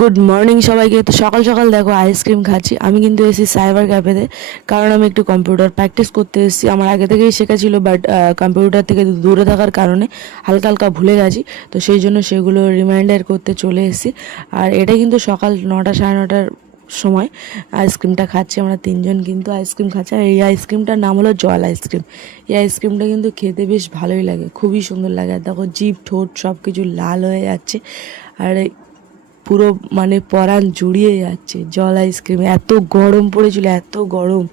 Good morning সবাইকে। তো সকাল সকাল দেখো আইসক্রিম খাচ্ছি। আমি কিন্তু এসেছি সাইবার ক্যাফেতে, কারণ আমি একটু কম্পিউটার প্র্যাকটিস করতে এসেছি। আমার আগে থেকেই শেখা ছিল, বাট কম্পিউটার থেকে দূরে থাকার কারণে হালকা হালকা ভুলে গেছি। তো সেই জন্য সেগুলো রিমাইন্ডার করতে চলে এসেছি। আর এটা কিন্তু সকাল 9টা সাড়ে 9টার সময় আইসক্রিমটা খাচ্ছি। আমরা তিনজন কিন্তু আইসক্রিম খাচ্ছি। আর এই আইসক্রিমটার নাম হলো জল আইসক্রিম। এই আইসক্রিমটা কিন্তু খেতে বেশ ভালোই লাগে, খুবই সুন্দর লাগে। আর দেখো জিভ ঠোঁট সব কিছু লাল হয়ে যাচ্ছে, আর পুরো মানে পরাণ জুড়িয়ে যাচ্ছে। জল আইসক্রিম এত গরম পড়েছিল, এত গরম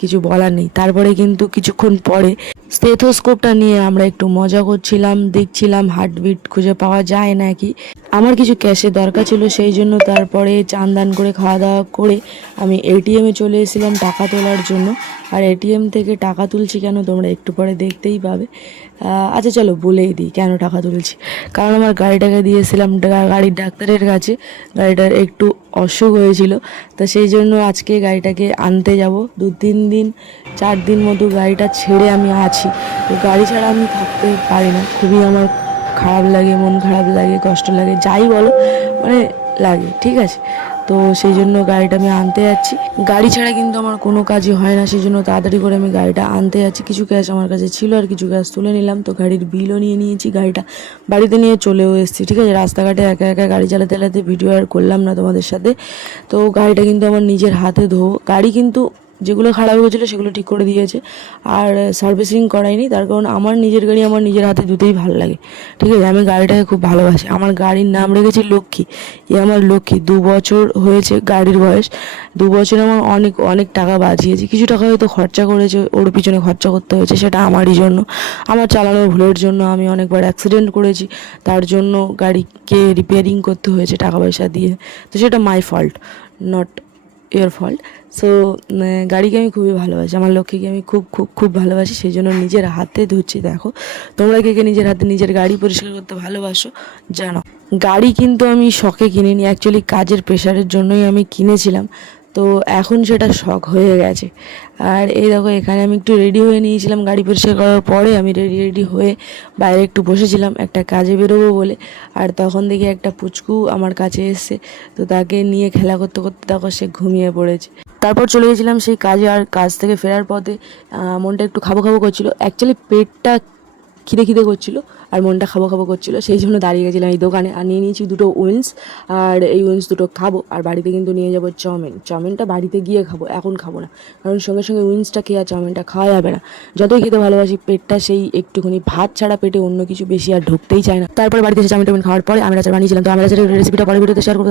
কিছু বলার নেই। তারপরে কিন্তু কিছুক্ষণ পরে স্টেথোস্কোপটা নিয়ে আমরা একটু মজা করছিলাম, দেখছিলাম হার্টবিট খুঁজে পাওয়া যায় নাকি। আমার কিছু ক্যাশে দরকার ছিল, সেই জন্য তারপরে চান দান করে খাওয়া দাওয়া করে আমি এটিএমে চলে এসেছিলাম টাকা তোলার জন্য। আর এটিএম থেকে টাকা তুলছি কেন তোমরা একটু পরে দেখতেই পাবে। আচ্ছা চলো বলেই দিই কেন টাকা তুলছি। কারণ আমার গাড়িটাকে দিয়েছিলাম গাড়ির ডাক্তারের কাছে। গাড়িটার একটু অসুখ হয়েছিল, তো সেই জন্য আজকে গাড়িটাকে আনতে যাব। 2-3 দিন 4 দিন মতো গাড়িটা ছেড়ে আমি আছি। তো গাড়ি ছাড়া আমি থাকতে পারি না, খুবই আমার খারাপ লাগে, মন খারাপ লাগে, কষ্ট লাগে, যাই বলো মানে লাগে, ঠিক আছে। তো সেই জন্য গাড়িটা আমি আনতে যাচ্ছি। গাড়ি ছাড়া কিন্তু আমার কোনো কাজই হয় না, সেই জন্য তাড়াতাড়ি করে আমি গাড়িটা আনতে যাচ্ছি। কিছু ক্যাশ আমার কাছে ছিল, আর কিছু ক্যাশ তুলে নিলাম। তো গাড়ির বিলও নিয়ে নিয়েছি, গাড়িটা বাড়িতে নিয়ে চলেও এসেছি, ঠিক আছে। রাস্তাঘাটে একা একা গাড়ি চালাতে চালাতে ভিডিও আর করলাম না তোমাদের সাথে। তো গাড়িটা কিন্তু আমার নিজের হাতে ধোবো। গাড়ি কিন্তু যেগুলো খারাপ হয়েছিলো সেগুলো ঠিক করে দিয়েছে, আর সার্ভিসিং করায়নি। তার কারণ আমার নিজের গাড়ি আমার নিজের হাতে ধুতেই ভালো লাগে, ঠিক আছে। আমি গাড়িটাকে খুব ভালোবাসি। আমার গাড়ির নাম রেখেছি লক্ষ্মী। আমার লক্ষ্মী। 2 বছর হয়েছে গাড়ির বয়স। 2 বছরে আমার অনেক অনেক টাকা বাঁচিয়েছি। কিছু টাকা হয়তো খরচা করেছে, ওর পিছনে খরচা করতে হয়েছে, সেটা আমারই জন্য, আমার চালানোর ভুলের জন্য। আমি অনেকবার অ্যাক্সিডেন্ট করেছি, তার জন্য গাড়িকে রিপেয়ারিং করতে হয়েছে টাকা পয়সা দিয়ে। তো সেটা my fault, not your fault. So গাড়িকে আমি খুবই ভালোবাসি, আমার লক্ষ্মীকে আমি খুব খুব খুব ভালোবাসি, সেই জন্য নিজের হাতে ধুচ্ছি। দেখো তোমরা কে কে নিজের হাতে নিজের গাড়ি পরিষ্কার করতে ভালোবাসো জানো। গাড়ি কিন্তু আমি শখে কিনিনি, অ্যাকচুয়ালি কাজের প্রেশারের জন্যই আমি কিনেছিলাম। তো এখন সেটা শখ হয়ে গেছে। আর এই দেখো এখানে আমি একটু রেডি হয়ে নিয়েছিলাম। গাড়ি পরিষ্কার করার পরে আমি রেডি হয়ে বাইরে একটু বসেছিলাম একটা কাজে বেরোবো বলে। আর তখন দেখি একটা পুচকু আমার কাছে এসছে, তো তাকে নিয়ে খেলা করতে করতে দেখো সে ঘুমিয়ে পড়েছে। তারপর চলে গেছিলাম সেই কাজে। আর কাজ থেকে ফেরার পথে মনটা একটু খাবো খাবো করছিল, অ্যাকচুয়ালি পেটটা খিদে খিদে করছিল আর মনটা খাবো খাবো করছিল, সেই জন্য দাঁড়িয়ে গেছিলাম এই দোকানে। আর নিয়ে নিয়েছি 2টো উইংস, আর এই উইংস 2টো খাবো। আর বাড়িতে কিন্তু নিয়ে যাবো চাউমিন। চাউমিনটা বাড়িতে গিয়ে খাবো, এখন খাবো না, কারণ সঙ্গে সঙ্গে উইংসটা খেয়ে আর চাউমিনটা খাওয়া যাবে না। যতই খেতে ভালোবাসি, পেটটা সেই একটুখানি ভাত ছাড়া পেটে অন্য কিছু বেশি আর ঢুকতেই চায় না। তারপরে বাড়িতে এসে চাউমিন টাউমিন খাওয়ার পরে আমি আচার বানিয়েছিলাম। তো আমি আচারের রেসিপিটা পরে ভিডিওতে শেয়ার করবো।